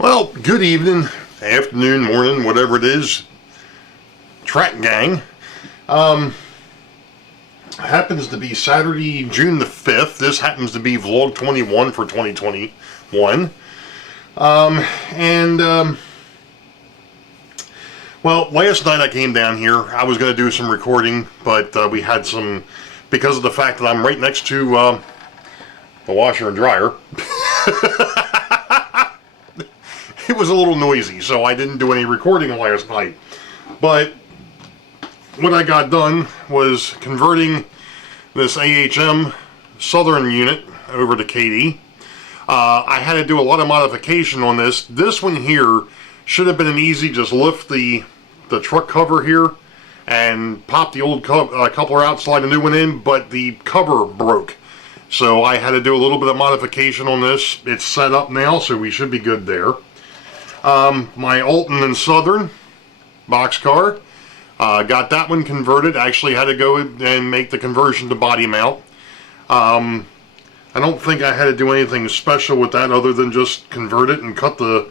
Well, good evening, afternoon, morning, whatever it is, track gang. Happens to be Saturday, June the 5th. This happens to be vlog 21 for 2021. Well, last night I came down here. I was going to do some recording, but we had some, because of the fact that I'm right next to the washer and dryer. It was a little noisy, so I didn't do any recording last night. But what I got done was converting this AHM Southern unit over to Kadee. I had to do a lot of modification on this. This one here should have been an easy, just lift the truck cover here and pop the old coupler out, slide a new one in, but the cover broke. So I had to do a little bit of modification on this. It's set up now, so we should be good there. My Alton and Southern boxcar, got that one converted. Actually had to go and make the conversion to body mount. I don't think I had to do anything special with that other than just convert it and cut the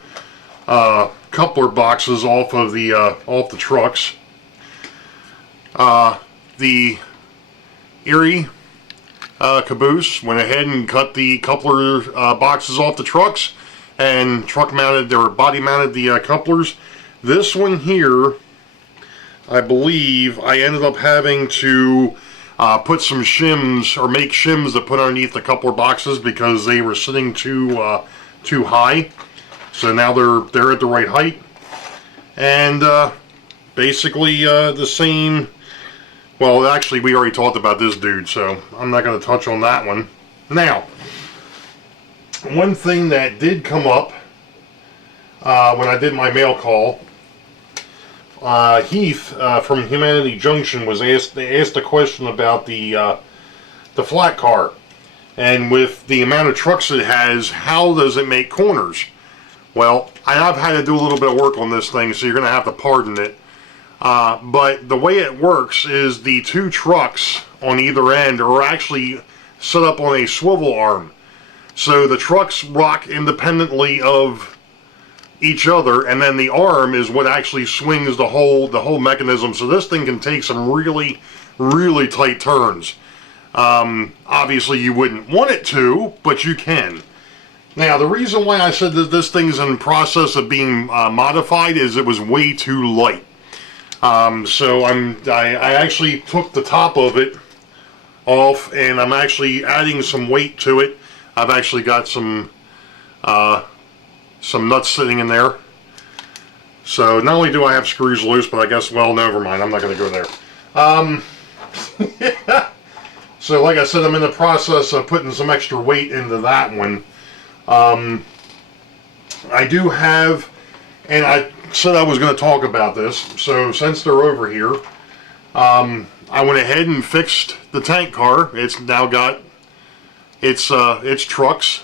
coupler boxes off of the trucks. The Erie caboose went ahead and cut the coupler boxes off the trucks and truck mounted or body mounted the couplers. This one here, I believe I ended up having to put some shims, or make shims to put underneath the coupler boxes because they were sitting too high. So now they're at the right height, and basically the same. Well, actually, we already talked about this dude, so I'm not going to touch on that one. Now, one thing that did come up when I did my mail call, Heath from Humanity Junction was asked a question about the flat car, and with the amount of trucks it has, how does it make corners? Well, I've had to do a little bit of work on this thing, so you're going to have to pardon it. But the way it works is the two trucks on either end are actually set up on a swivel arm. So the trucks rock independently of each other, and then the arm is what actually swings the whole mechanism. So this thing can take some really, really tight turns. Obviously you wouldn't want it to, but you can. Now, the reason why I said that this thing's in process of being modified is it was way too light. So I actually took the top of it off, and I'm actually adding some weight to it. I've actually got some nuts sitting in there. So not only do I have screws loose, but I guess, well, never mind. I'm not going to go there. So like I said, I'm in the process of putting some extra weight into that one. I do have, and I said I was going to talk about this, so since they're over here, I went ahead and fixed the tank car. It's now got its trucks.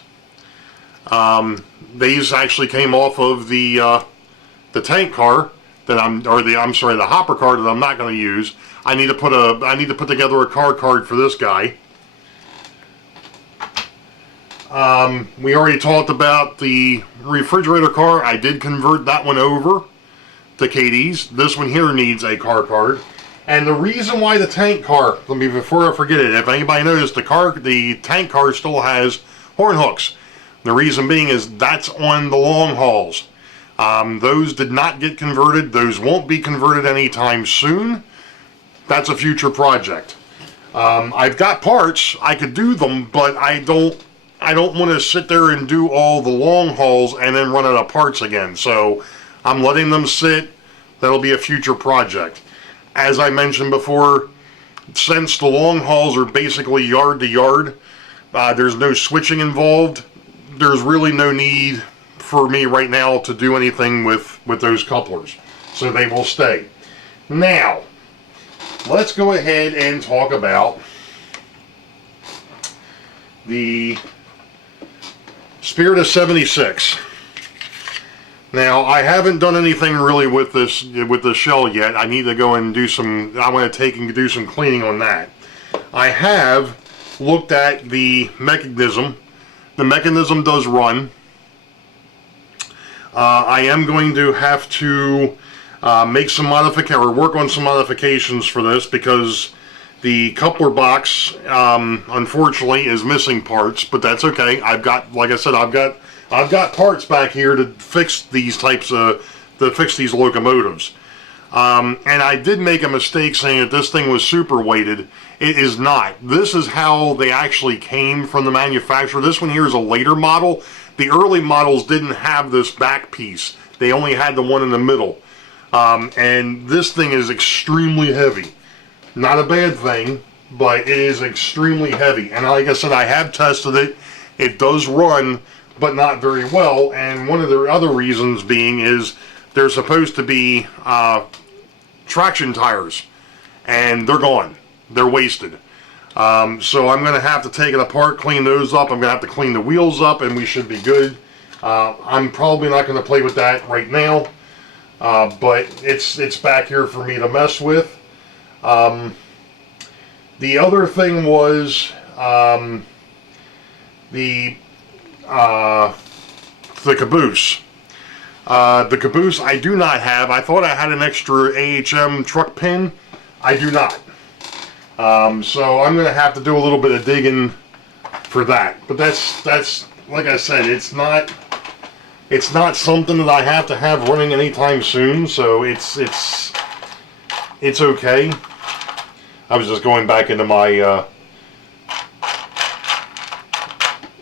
These actually came off of the tank car that the hopper car that I'm not going to use. I need to put together a car card for this guy. We already talked about the refrigerator car. I did convert that one over to Kadee's. This one here needs a car card. And the reason why the tank car, before I forget it, if anybody noticed, the tank car still has horn hooks. The reason being is that's on the long hauls. Those did not get converted. Those won't be converted anytime soon. That's a future project. I've got parts. I could do them, but I don't want to sit there and do all the long hauls and then run out of parts again. So I'm letting them sit. That'll be a future project. As I mentioned before, since the long hauls are basically yard to yard, there's no switching involved. There's really no need for me right now to do anything with those couplers. So they will stay. Now, let's go ahead and talk about the Spirit of 76. Now, I haven't done anything really with the shell yet. I need to go and do some, I'm going to take and do some cleaning on that. I have looked at the mechanism. The mechanism does run. I am going to have to make some or work on some modifications for this, because the coupler box, unfortunately, is missing parts, but that's okay. I've got, like I said, I've got parts back here to fix these these locomotives. And I did make a mistake saying that this thing was super weighted. It is not. This is how they actually came from the manufacturer. This one here is a later model. The early models didn't have this back piece. They only had the one in the middle. And this thing is extremely heavy. Not a bad thing, but it is extremely heavy. And like I said, I have tested it. It does run, but not very well. And one of the other reasons being is they're supposed to be traction tires, and they're gone. They're wasted. So I'm going to have to take it apart, clean those up. I'm going to have to clean the wheels up, and we should be good. I'm probably not going to play with that right now, but it's back here for me to mess with. The other thing was the caboose. The caboose I do not have. I thought I had an extra AHM truck pin. I do not. So I'm going to have to do a little bit of digging for that. But that's like I said, it's not something that I have to have running anytime soon. So it's okay. I was just going back into my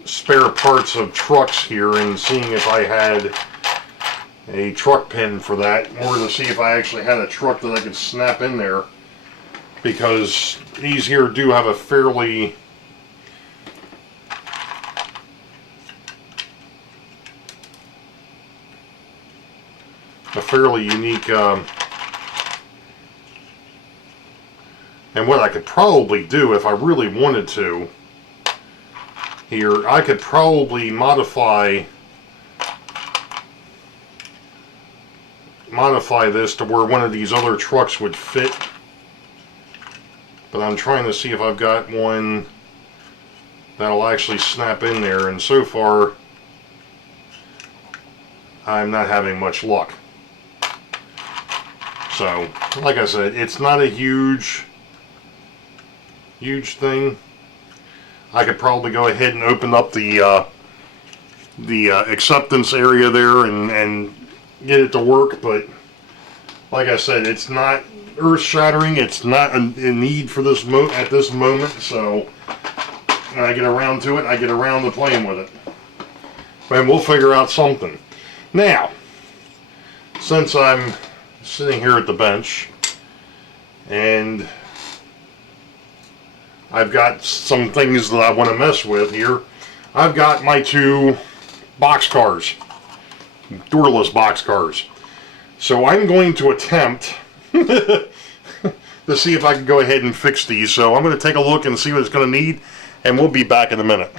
spare parts of trucks here and seeing if I had a truck pin for that, or to see if I actually had a truck that I could snap in there, because these here do have a fairly unique and what I could probably do if I really wanted to here, I could probably modify this to where one of these other trucks would fit, but I'm trying to see if I've got one that'll actually snap in there, and so far I'm not having much luck. So like I said, it's not a huge thing. I could probably go ahead and open up the acceptance area there and get it to work, but like I said, it's not earth-shattering. It's not a need for this at this moment. So when I get around to it, I get around to playing with it, and we'll figure out something. Now, since I'm sitting here at the bench and I've got some things that I want to mess with here, I've got my two box cars, doorless box cars. So I'm going to attempt to see if I can go ahead and fix these. So I'm going to take a look and see what it's going to need, and we'll be back in a minute.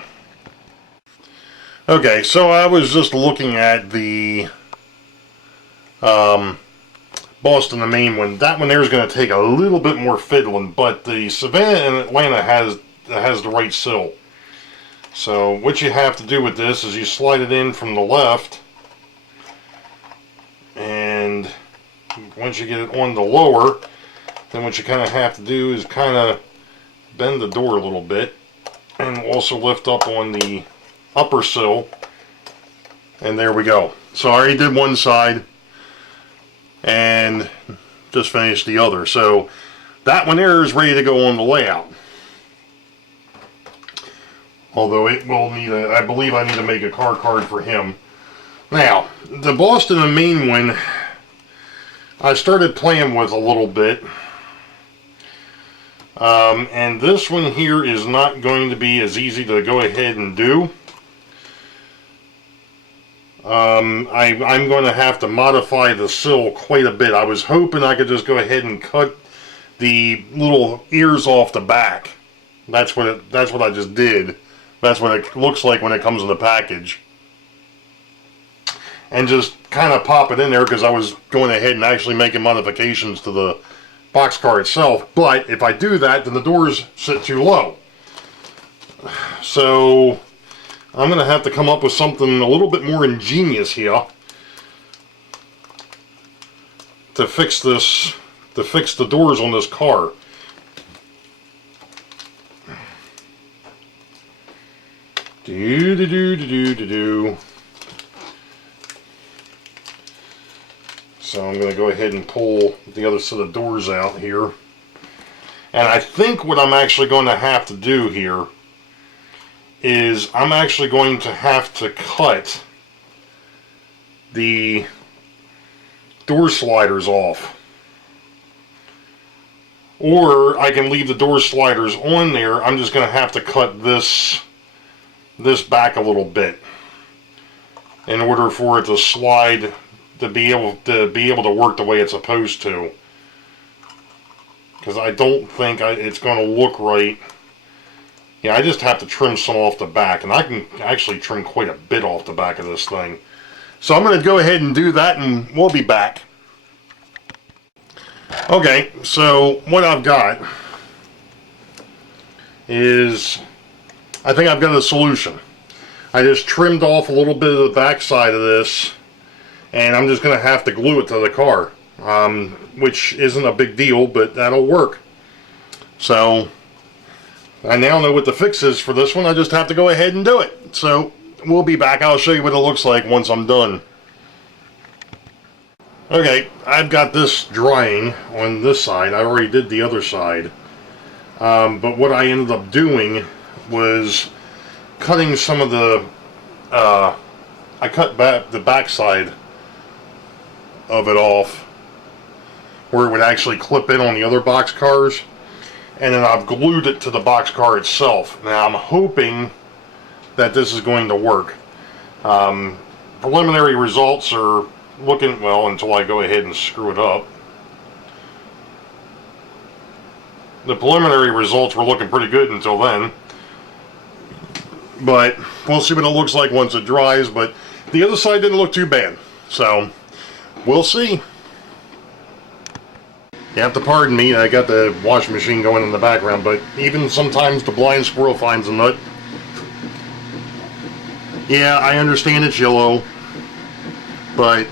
Okay, so I was just looking at the Boston, the main one. That one there is going to take a little bit more fiddling, but the Savannah and Atlanta has the right sill. So what you have to do with this is you slide it in from the left, and once you get it on the lower, then what you kind of have to do is kind of bend the door a little bit, and also lift up on the upper sill, and there we go. So I already did one side and just finished the other. So that one there is ready to go on the layout. Although it will need I believe I need to make a car card for him. Now, the Boston and Maine one, I started playing with a little bit. And this one here is not going to be as easy to go ahead and do. I'm going to have to modify the sill quite a bit. I was hoping I could just go ahead and cut the little ears off the back. That's what I just did. That's what it looks like when it comes in the package. And just kind of pop it in there, because I was going ahead and actually making modifications to the boxcar itself. But if I do that, then the doors sit too low. So I'm going to have to come up with something a little bit more ingenious here. to fix this, to fix the doors on this car. So I'm going to go ahead and pull the other set of doors out here. And I think what I'm actually going to have to do here is I'm actually going to have to cut the door sliders off. Or I can leave the door sliders on there. I'm just going to have to cut this back a little bit in order for it to slide to be able to work the way it's supposed to. Because I don't think it's going to look right. Yeah, I just have to trim some off the back, and I can actually trim quite a bit off the back of this thing. So I'm going to go ahead and do that, and we'll be back. Okay, so what I've got is, I think I've got a solution. I just trimmed off a little bit of the back side of this, and I'm just going to have to glue it to the car, which isn't a big deal, but that'll work. So I now know what the fix is for this one. I just have to go ahead and do it. So we'll be back. I'll show you what it looks like once I'm done. Okay, I've got this drying on this side. I already did the other side. But what I ended up doing was cutting some of the, I cut back the back side of it off where it would actually clip in on the other box cars, and then I've glued it to the box car itself. Now I'm hoping that this is going to work. Preliminary results are looking, well, until I go ahead and screw it up. The preliminary results were looking pretty good until then, but we'll see what it looks like once it dries. But the other side didn't look too bad, so we'll see. You have to pardon me, I got the washing machine going in the background, but even sometimes the blind squirrel finds a nut. Yeah, I understand it's yellow, but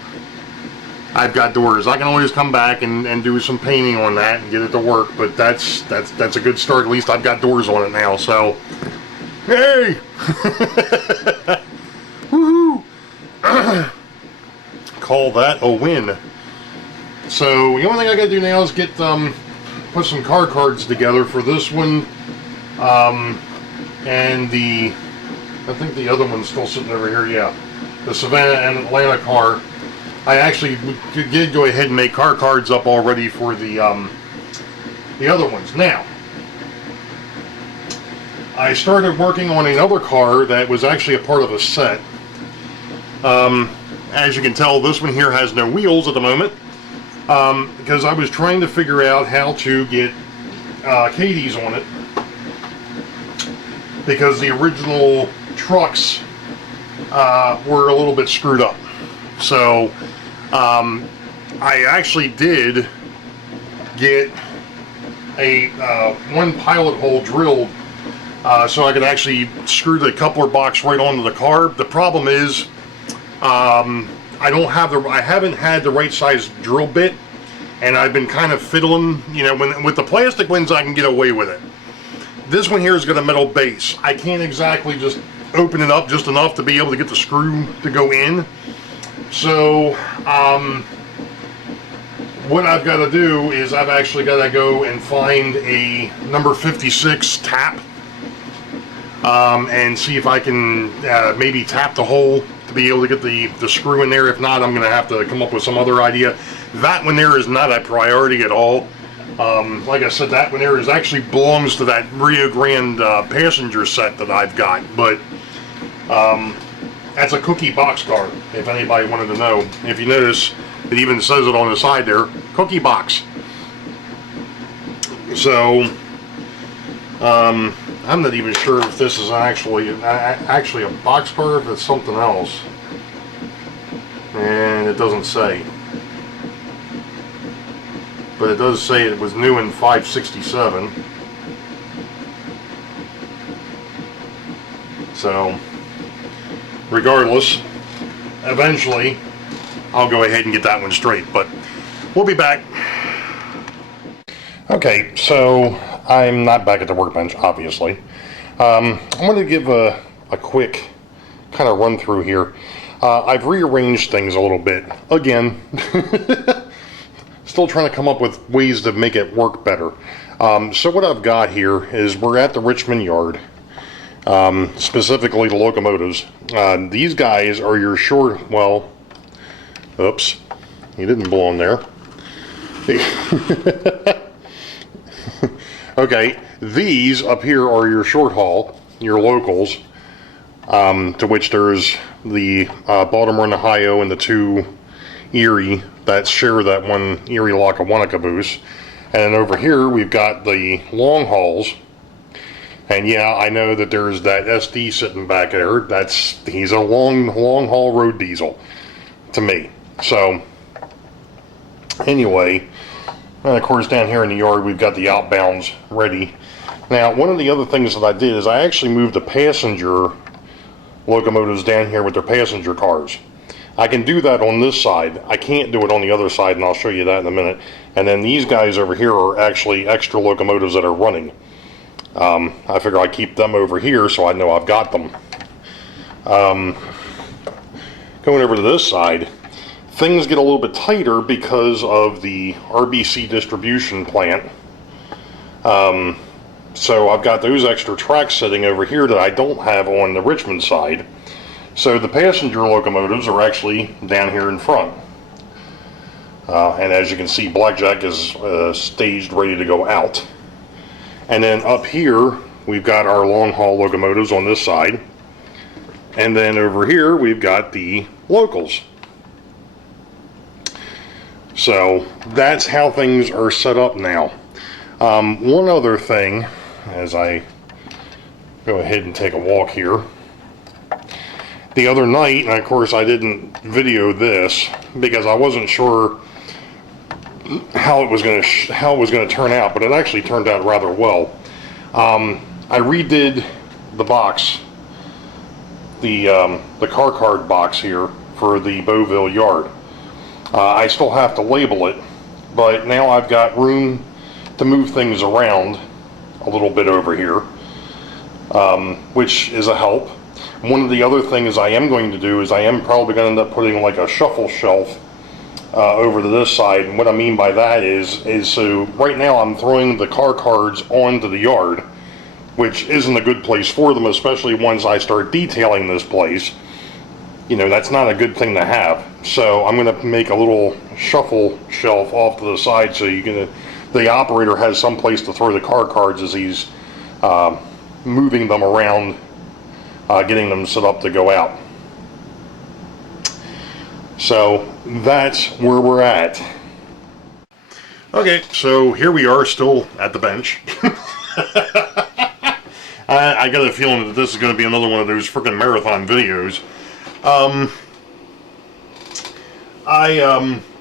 I've got doors. I can always come back and do some painting on that and get it to work, but that's a good start. At least I've got doors on it now, so hey! Woohoo! Call that a win. So the only thing I gotta do now is get put some car cards together for this one, and I think the other one's still sitting over here. Yeah, the Savannah and Atlanta car. I actually did go ahead and make car cards up already for the other ones. Now, I started working on another car that was actually a part of a set. As you can tell, this one here has no wheels at the moment, because I was trying to figure out how to get Kadees on it, because the original trucks were a little bit screwed up. So I actually did get a one pilot hole drilled so I could actually screw the coupler box right onto the car. The problem is I haven't had the right size drill bit, and I've been kind of fiddling. You know, with the plastic ones I can get away with it. This one here has got a metal base. I can't exactly just open it up just enough to be able to get the screw to go in. So what I've got to do is I've actually got to go and find a number 56 tap and see if I can maybe tap the hole to be able to get the screw in there. If not, I'm going to have to come up with some other idea. That one there is not a priority at all. Like I said, that one there actually belongs to that Rio Grande passenger set that I've got, but that's a cookie box car, if anybody wanted to know. If you notice, it even says it on the side there, cookie box. So I'm not even sure if this is actually a box car, or if it's something else, and it doesn't say. But it does say it was new in 567. So regardless, eventually I'll go ahead and get that one straight. But We'll be back. Okay, so I'm not back at the workbench, obviously. I'm going to give a quick kind of run through here. I've rearranged things a little bit. Again, still trying to come up with ways to make it work better. So what I've got here is we're at the Richmond yard, specifically the locomotives. These guys are your short, well, oops, he didn't belong there. Okay, these up here are your short haul, your locals, to which there's the Baltimore and Ohio and the two Erie that share that one Erie Lackawanna caboose. And then over here we've got the long hauls. And yeah, I know that there's that SD sitting back there. He's a long haul road diesel to me. So anyway, and of course down here in the yard we've got the outbounds ready. Now one of the other things that I did is I actually moved the passenger locomotives down here with their passenger cars. I can do that on this side. I can't do it on the other side, and I'll show you that in a minute. And then these guys over here are actually extra locomotives that are running. I figure I keep them over here so I know I've got them. Going over to this side, things get a little bit tighter because of the RBC distribution plant. So I've got those extra tracks sitting over here that I don't have on the Richmond side. So the passenger locomotives are actually down here in front. And as you can see, Blackjack is staged, ready to go out. And then up here, we've got our long haul locomotives on this side. And then over here, we've got the locals. So that's how things are set up now. One other thing, as I go ahead and take a walk here. The other night, and of course I didn't video this because I wasn't sure how it was going to turn out, but it actually turned out rather well. I redid the box, the car card box here for the Boeville yard. I still have to label it, but now I've got room to move things around a little bit over here, which is a help. One of the other things I am going to do is I am probably going to end up putting like a shuffle shelf over to this side. And what I mean by that is so right now I'm throwing the car cards onto the yard, which isn't a good place for them, especially once I start detailing this place. You know, that's not a good thing to have. So I'm going to make a little shuffle shelf off to the side so the operator has some place to throw the car cards as he's moving them around, getting them set up to go out. So that's where we're at. Okay, so here we are still at the bench. I got a feeling that this is going to be another one of those freaking marathon videos.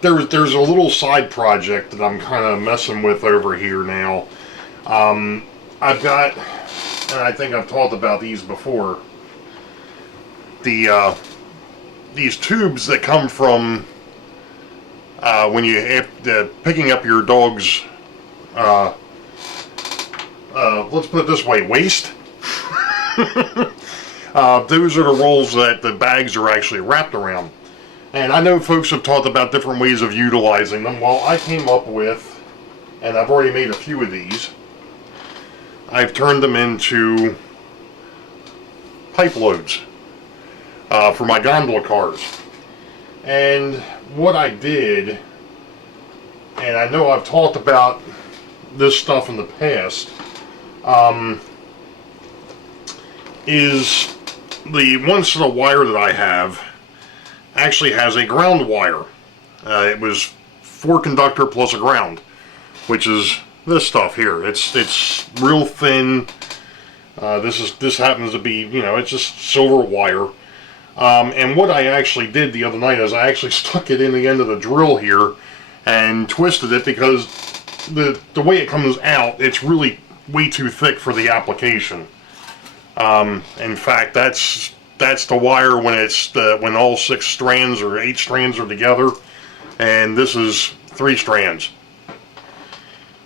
There's a little side project that I'm kind of messing with over here now. I've got, and I think I've talked about these before, these tubes that come from when you picking up your dog's let's put it this way, waste. Those are the rolls that the bags are actually wrapped around. And I know folks have talked about different ways of utilizing them. Well, I came up with, and I've already made a few of these, I've turned them into pipe loads for my gondola cars. And what I did, and I know I've talked about this stuff in the past, is the one set of wire that I have actually has a ground wire. It was 4 conductor plus a ground, which is this stuff here. It's real thin. This happens to be, you know, it's just silver wire. And what I actually did the other night is I actually stuck it in the end of the drill here and twisted it because the way it comes out, it's really way too thick for the application. In fact, that's the wire when it's when all 6 strands or 8 strands are together, and this is 3 strands.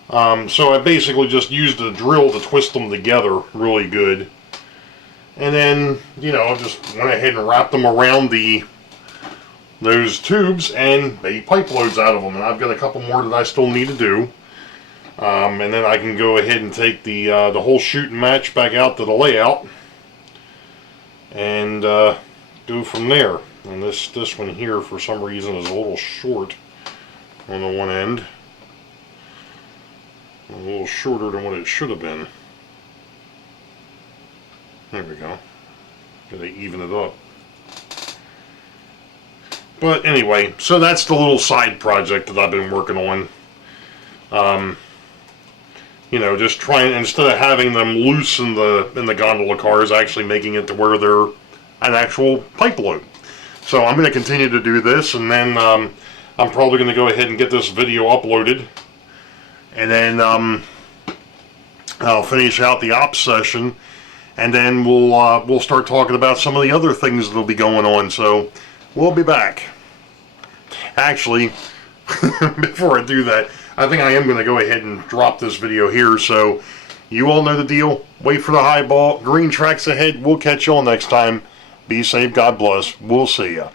So I basically just used a drill to twist them together really good. And then, you know, I just went ahead and wrapped them around those tubes and made pipe loads out of them. And I've got a couple more that I still need to do. And then I can go ahead and take the whole shoot and match back out to the layout and go from there. And this one here, for some reason, is a little short on the one end. A little shorter than what it should have been. There we go. Gotta even it up. But anyway, so that's the little side project that I've been working on. You know, just trying, instead of having them loose in the gondola cars, actually making it to where they're an actual pipe load. So I'm going to continue to do this, and then I'm probably going to go ahead and get this video uploaded, and then I'll finish out the ops session, and then we'll start talking about some of the other things that'll be going on. So we'll be back. Actually, before I do that, I think I am going to go ahead and drop this video here. So you all know the deal. Wait for the high ball. Green tracks ahead. We'll catch you all next time. Be safe. God bless. We'll see ya.